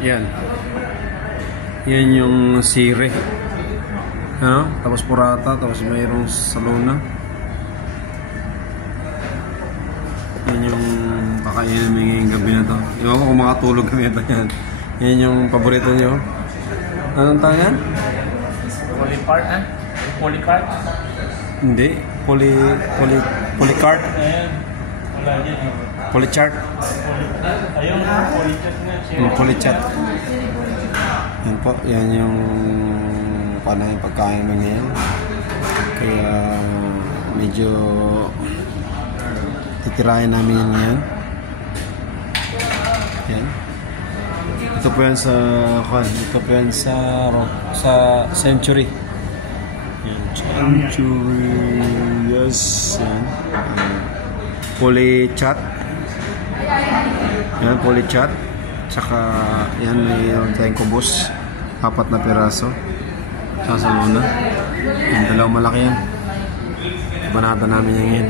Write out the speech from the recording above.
Yan. Yan yung sire. Ano? Tapos purata, tapos mayroong saluna. Yan yung kakainin namin ngayong gabi na to. Iwan ko kung makatulog kami ito yan. Yan yung paborito nyo. Anong tawag yan? Polycart, ha? Polycart? Hindi. Polycart. Ayan. Wala dyan. Polychart. Ayun, polychat nga. Polychat. Yan po. Yan yung panay pagkain mo ngayon. Kaya medyo titirahin namin yan ngayon. Yan. Ito po yan sa Century. Yan, Century. Yes. Yan. Polychat. Yan, polychat. Tsaka yan may tayong kubos. 4 na piraso. Sa saluna. Yan, dalawang malaki yan. Banata namin yan ngayon.